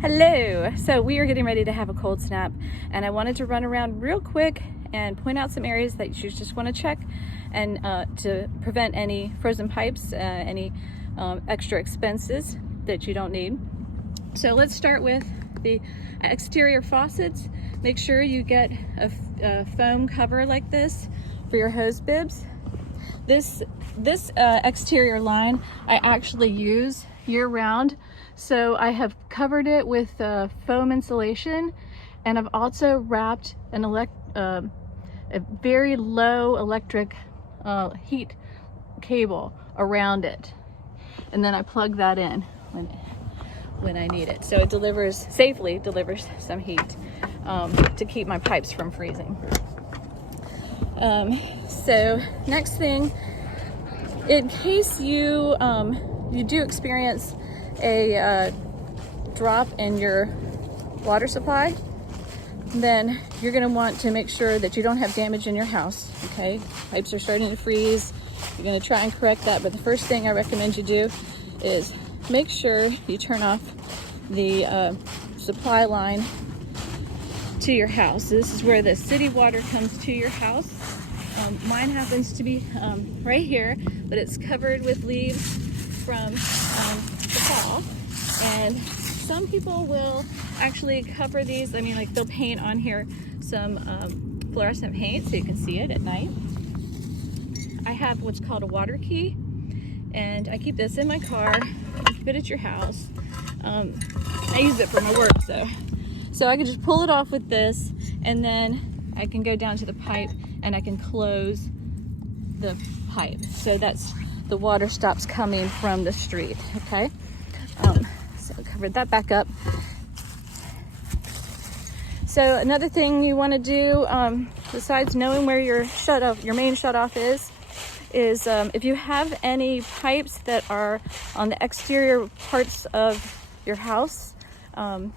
Hello! So we are getting ready to have a cold snap, and I wanted to run around real quick and point out some areas that you just want to check and to prevent any frozen pipes, any extra expenses that you don't need. So let's start with the exterior faucets. Make sure you get a foam cover like this for your hose bibs. This exterior line I actually use year-round, so I have covered it with foam insulation, and I've also wrapped a very low electric heat cable around it, and then I plug that in when I need it, so it safely delivers some heat to keep my pipes from freezing. So next thing, in case you do experience a drop in your water supply, then you're going to want to make sure that you don't have damage in your house. Okay, pipes are starting to freeze. You're going to try and correct that, but the first thing I recommend you do is make sure you turn off the supply line to your house. This is where the city water comes to your house. Mine happens to be right here, but it's covered with leaves from the fall. And some people will actually cover these. I mean, like, they'll paint on here some fluorescent paint so you can see it at night. I have what's called a water key, and I keep this in my car. You can fit it at your house. I use it for my work, so I can just pull it off with this, and then I can go down to the pipe and I can close the pipe, so that's the water stops coming from the street. Okay, so I covered that back up. So another thing you want to do, besides knowing where your main shutoff is if you have any pipes that are on the exterior parts of your house,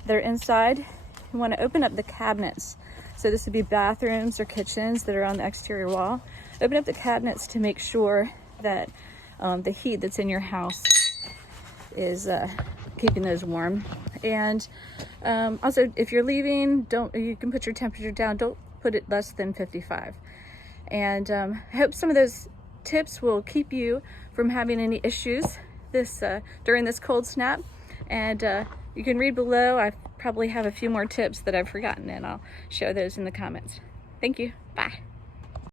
they're inside, you want to open up the cabinets. So this would be bathrooms or kitchens that are on the exterior wall. Open up the cabinets to make sure that the heat that's in your house is keeping those warm. And also, if you're leaving, you can put your temperature down. Don't put it less than 55. And I hope some of those tips will keep you from having any issues during this cold snap. And you can read below. I probably have a few more tips that I've forgotten, and I'll show those in the comments. Thank you. Bye.